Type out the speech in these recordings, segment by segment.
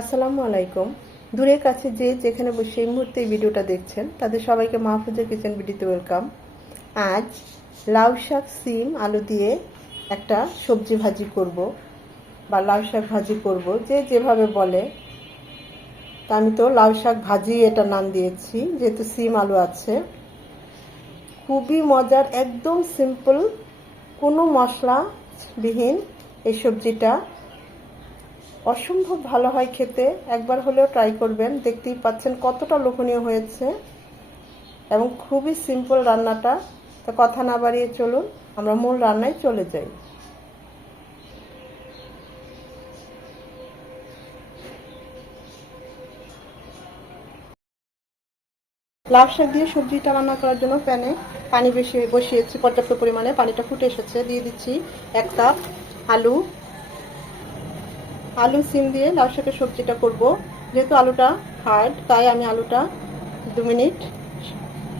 আসসালামু আলাইকুম। দূরের কাছে যে যেখানে বসে মুহূর্তে এই ভিডিওটা দেখছেন, তাদের সবাইকে মাহফুজের কিচেন ভিডিওতে ওয়েলকাম। আজ লাউ শাক, সিম, আলু দিয়ে একটা সবজি ভাজি করব, বা লাউ শাক ভাজি করব, যে যেভাবে বলে। তা আমি তো লাউ শাক ভাজি এটা নাম দিয়েছি, যেহেতু সিম, আলু আছে। খুবই মজার, একদম সিম্পল কোনো মশলাবিহীন এই সবজিটা। অসম্ভব ভালো হয় খেতে। একবার হলেও ট্রাই করবেন। দেখতেই পাচ্ছেন কতটা লোভনীয় হয়েছে এবং খুবই সিম্পল রান্নাটা। তো কথা না বাড়িয়ে চলুন, আমরা মূল রান্নায় চলে যাই। লাউ শাক দিয়ে সবজিটা রান্না করার জন্য প্যানে পানি বেশি বসিয়েছি, পর্যাপ্ত পরিমাণে। পানিটা ফুটে এসেছে। দিয়ে দিচ্ছি এক কাপ আলু আলু সিম দিয়ে লাউ শাকের সবজিটা করব। যেহেতু আলুটা হার্ড তাই আমি আলুটা দু মিনিট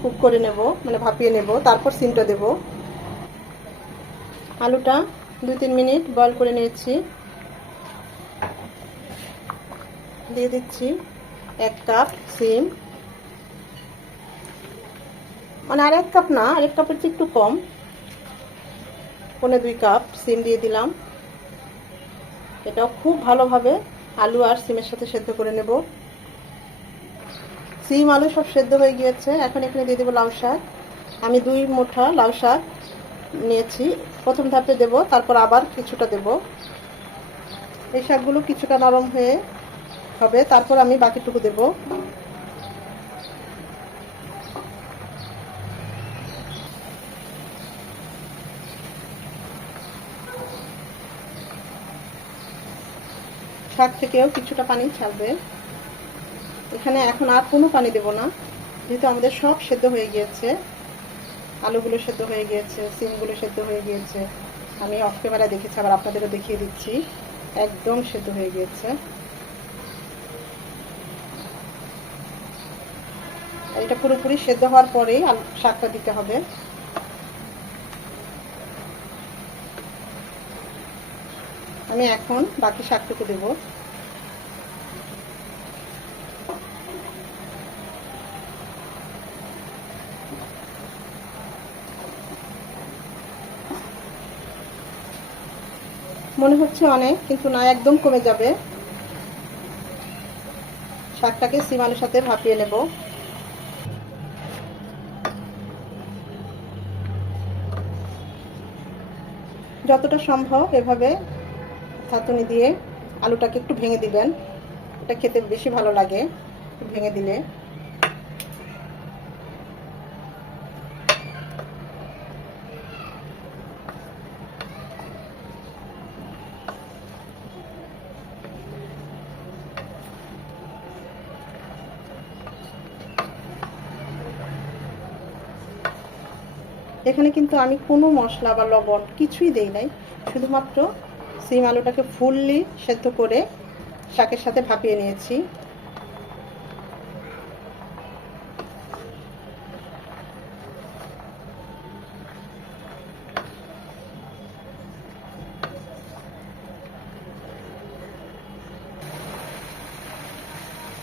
কুক করে নেব মানে ভাপিয়ে নেব, তারপর সিমটা দেব। আলুটা দুই তিন মিনিট বয়ল করে নিয়েছি। দিয়ে দিচ্ছি এক কাপ সিম। মানে আর এক কাপ না আর এক কাপের চেয়ে একটু কম। পনে দুই কাপ সিম দিয়ে দিলাম। এটাও খুব ভালোভাবে আলু আর সিমের সাথে সেদ্ধ করে নেব। সিম, আলু সব সেদ্ধ হয়ে গিয়েছে। এখন এখানে দিয়ে দেবো লাউ শাক। আমি দুই মুঠা লাউ শাক নিয়েছি। প্রথম ধাপে দেব, তারপর আবার কিছুটা দেব। এই শাকগুলো কিছুটা নরম হয়ে হবে। তারপর আমি বাকিটুকু দেব। শাক থেকেও কিছুটা পানি ছাড়বে। এখানে এখন আর কোনো পানি দেব না, যেহেতু আমাদের সব সেদ্ধ হয়ে গিয়েছে। আলুগুলো সেদ্ধ হয়ে গিয়েছে, সিমগুলো সেদ্ধ হয়ে গিয়েছে। আমি অফ ক্যামেরা দেখেছি, আবার আপনাদেরও দেখিয়ে দিচ্ছি। একদম সেদ্ধ হয়ে গিয়েছে। এটা পুরোপুরি সেদ্ধ হওয়ার পরেই শাকটা দিতে হবে। আমি এখন বাকি শাকটুকু দেব। মনে হচ্ছে অনেক, কিন্তু না, একদম কমে যাবে। শাকটাকে সিম আলুর সাথে ভাপিয়ে নেব। যতটা সম্ভব এভাবে থাতুনি দিয়ে আলুটাকে একটু ভেঙে দিবেন। এটা খেতে বেশি ভালো লাগে ভেঙে দিলে। এখানে কিন্তু আমি কোনো মশলা বা লবণ কিছুই দেই নাই। শুধুমাত্র সিম আলুটাকে ফুললি সেদ্ধ করে শাকের সাথে ভাপিয়ে নিয়েছি।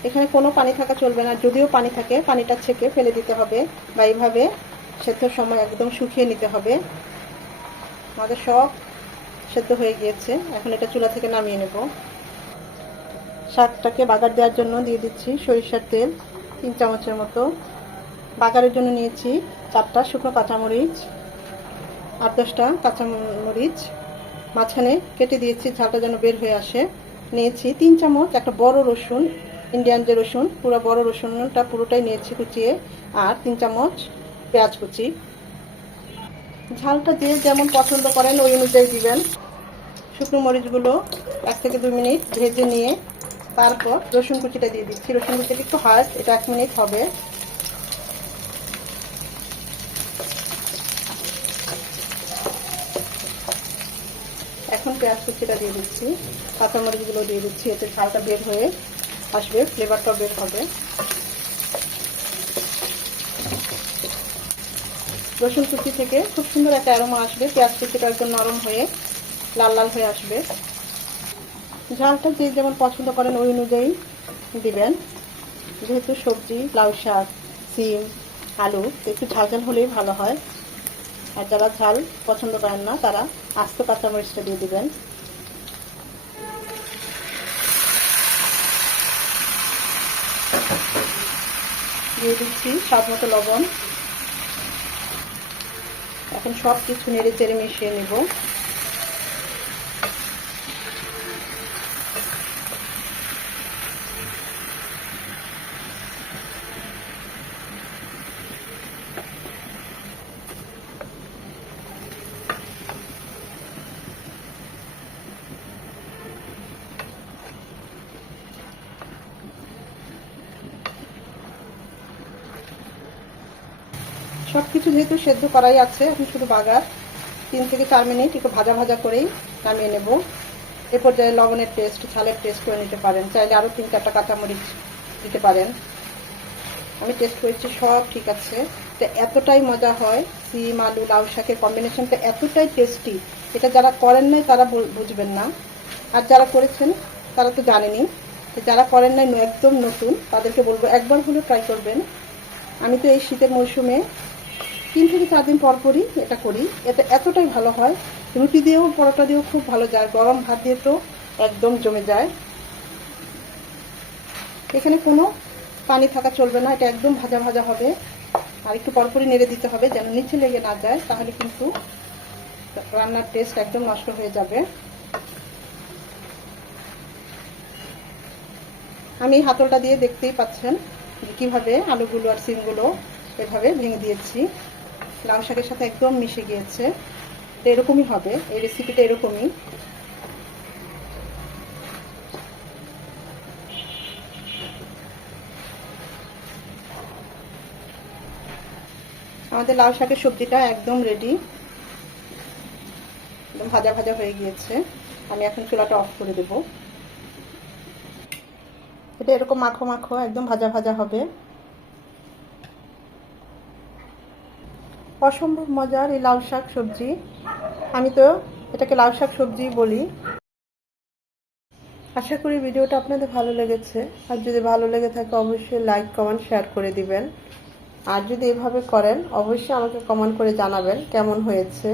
এখানে কোনো পানি থাকা চলবে না। যদিও পানি থাকে, পানিটা ছেঁকে ফেলে দিতে হবে বা এইভাবে সেদ্ধর সময় একদম শুকিয়ে নিতে হবে। আমাদের সব সেদ্ধ হয়ে গিয়েছে। এখন এটা চুলা থেকে নামিয়ে নেব। শাকটাকে বাগার দেওয়ার জন্য দিয়ে দিচ্ছি সরিষার তেল, তিন চামচের মতো। বাগারের জন্য নিয়েছি চারটা শুকনো কাঁচামরিচ, আট দশটা কাঁচামরিচ। মাঝখানে কেটে দিয়েছি, ঝালটা যেন বের হয়ে আসে। নিয়েছি তিন চামচ একটা বড় রসুন, ইন্ডিয়ান যে রসুন, পুরো বড় রসুনটা পুরোটাই নিয়েছি কুচিয়ে। আর তিন চামচ পেঁয়াজ কুচি। ঝালটা দিয়ে যেমন পছন্দ করেন, ওই অনুযায়ী দিবেন। শুকনো মরিচগুলো এক থেকে দুই মিনিট ভেজে নিয়ে তারপর রসুন কুচিটা দিয়ে দিচ্ছি। রসুন কুচিটা একটু হার্ড, এটা এক মিনিট হবে। এখন পেঁয়াজ কুচিটা দিয়ে দিচ্ছি। কাঁচামরিচগুলো দিয়ে দিচ্ছি। এতে ঝালটা বের হয়ে আসবে ফ্লেভারটাও বের হবে। রসুন কুচি থেকে খুব সুন্দর একটা অ্যারোমা আসবে, পেঁয়াজ কুচিটা একদম নরম হয়ে লাল লাল হয়ে আসবে। ঝালটা যে যেমন পছন্দ করেন ওই অনুযায়ী দিবেন। যেহেতু সবজি, লাউ শাক, সিম, আলু, একটু ঝাল ঝাল হলেই ভালো হয়। আর যারা ঝাল পছন্দ করেন না, তারা আস্ত কাঁচামরিচটা দিয়ে দিবেন। দিয়ে দিচ্ছি স্বাদ মতো লবণ। এখন সব কিছু নেড়ে চেড়ে মিশিয়ে নেব। সব কিছু যেহেতু সেদ্ধ করাই আছে, এখন শুধু বাগার। তিন থেকে চার মিনিট একটু ভাজা ভাজা করেই নামিয়ে নেব। এ পর্যায়ে লবণের টেস্ট ঝালের টেস্ট করে নিতে পারেন। চাইলে আরও তিন চারটা কাঁচামরিচ দিতে পারেন। আমি টেস্ট করেছি, সব ঠিক আছে। তো এতটাই মজা হয়, সিম, আলু, লাউ শাকের কম্বিনেশনটা এতটাই টেস্টি এটা যারা করেন নাই, তারা বুঝবেন না। আর যারা করেছেন, তারা তো জানেনই। যারা করেন নাই, একদম নতুন, তাদেরকে বলব একবার হলেও ট্রাই করবেন। আমি তো এই শীতের মৌসুমে তিন থেকে চার দিন পর পরই এটা করি। এতে এতটাই ভালো হয়, রুটি দিয়েও, পরোটা দিয়েও খুব ভালো যায়। গরম ভাত দিয়ে তো একদম জমে যায়। এখানে কোনো পানি থাকা চলবে না, এটা একদম ভাজা ভাজা হবে। আর একটু পরপরই নেড়ে দিতে হবে, যেন নিচে লেগে না যায়, তাহলে কিন্তু রান্নার টেস্ট একদম নষ্ট হয়ে যাবে। আমি হাতলটা দিয়ে দেখতেই পাচ্ছেন কীভাবে আলুগুলো আর সিমগুলো এভাবে ভেঙে দিয়েছি। লাউ শাকের সাথে একদম মিশে গিয়েছে। তো এরকমই হবে, এই রেসিপিটা এরকমই। আমাদের লাউ শাকের সবজিটা একদম রেডি একদম ভাজা ভাজা হয়ে গিয়েছে। আমি এখন চুলাটা অফ করে দেব। এটা এরকম মাখো মাখো, একদম ভাজা ভাজা হবে। অসম্ভব মজার এই লাউ শাক সবজি। আমি তো এটাকে লাউ শাক সবজি বলি। আশা করি ভিডিওটা আপনাদের ভালো লেগেছে। আর যদি ভালো লেগে থাকে, অবশ্যই লাইক কমেন্ট শেয়ার করে দিবেন। আর যদি এভাবে করেন, অবশ্যই আমাকে কমেন্ট করে জানাবেন কেমন হয়েছে।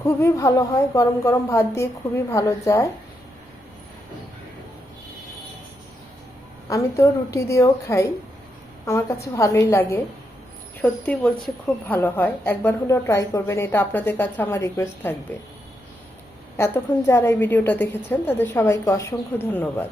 খুবই ভালো হয়, গরম গরম ভাত দিয়ে খুবই ভালো যায়। আমি তো রুটি দিয়েও খাই, আমার কাছে ভালোই লাগে। সত্যি বলছি খুব ভালো হয়। একবার হলেও ট্রাই করবেন, এটা আপনাদের কাছে আমার রিকোয়েস্ট থাকবে। এতক্ষণ যারা এই ভিডিওটা দেখেছেন, তাদের সবাইকে অসংখ্য ধন্যবাদ।